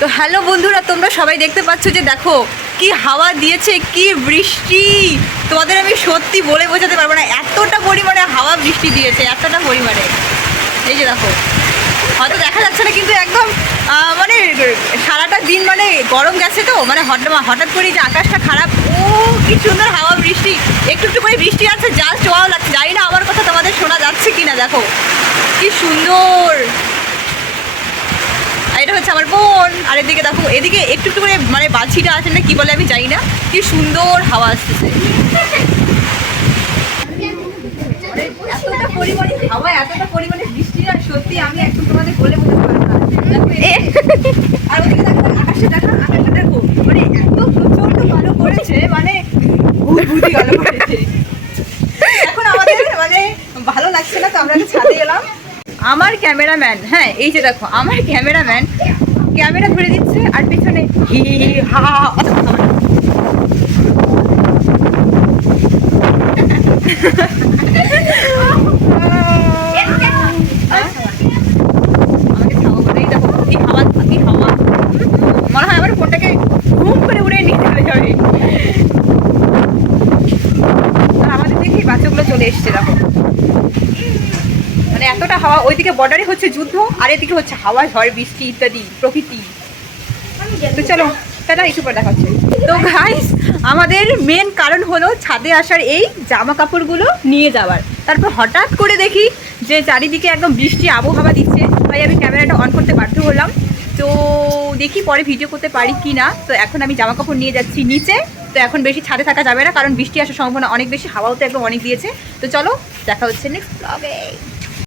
তো হ্যালো বন্ধুরা, তোমরা সবাই দেখতে পাচ্ছ যে দেখো কি হাওয়া দিয়েছে, কি বৃষ্টি। তোমাদের আমি সত্যি বলে বোঝাতে পারব না, এতটা পরিমাণে হাওয়া বৃষ্টি দিয়েছে, এতটা পরিমাণে। এই যে দেখো, হয়তো দেখা যাচ্ছে না, কিন্তু একদম মানে সারাটা দিন মানে গরম গেছে তো মানে হঠাৎ হঠাৎ করে যে আকাশটা খারাপ, ও, কি সুন্দর হাওয়া বৃষ্টি। একটু একটু করে বৃষ্টি আছে জাস্ট ওয়াও লাগছে, জানি না আমার কথা তোমাদের শোনা যাচ্ছে কিনা, দেখো, কি সুন্দর। এটা হচ্ছে আমার বোন। আর এদিকে দেখো, এদিকে একটু একটু করে মানে বাছিটা আছে না, কি বলে আমি জানি না। কি সুন্দর হাওয়া আসতেছে। হাওয়া, এতটা পরিমাণে বৃষ্টি সত্যি আমি না। আর ওদিকে দেখো আকাশে মানে এত ভালো করেছে মানে এখন আমাদের মানে ভালো লাগছে না, তো আমরা ছাদে এলাম। আমার ক্যামেরাম্যান হ্যাঁ এই যে দেখো, আমার ক্যামেরাম্যান ক্যামেরা ধরে দিচ্ছে আর পিছনে হি, হা চলে এসছে, দেখো। মানে এতটা হাওয়া, ওইদিকে বর্ডারে হচ্ছে যুদ্ধ, আর এদিকে হচ্ছে হাওয়া, ঝড়, বৃষ্টি ইত্যাদি, প্রকৃতি। তো চলো টাটা একটু পর দেখা হচ্ছে তো গাইস আমাদের মেন কারণ হলো ছাদে আসার এই জামা কাপড়গুলো নিয়ে যাওয়ার। তারপর হঠাৎ করে দেখি যে চারিদিকে একদম বৃষ্টি, আবহাওয়া দিচ্ছে। তাই আমি ক্যামেরাটা অন করতে বাধ্য হলাম। তো দেখি পরে ভিডিও করতে পারি কি না তো এখন আমি জামা কাপড় নিয়ে যাচ্ছি নিচে। তো এখন বেশি ছাদে থাকা যাবে না, কারণ বৃষ্টি আসার সম্ভাবনা অনেক বেশি, হাওয়াও তো একদম অনেক দিয়েছে। তো চলো, দেখা হচ্ছে নেক্সট ব্লগে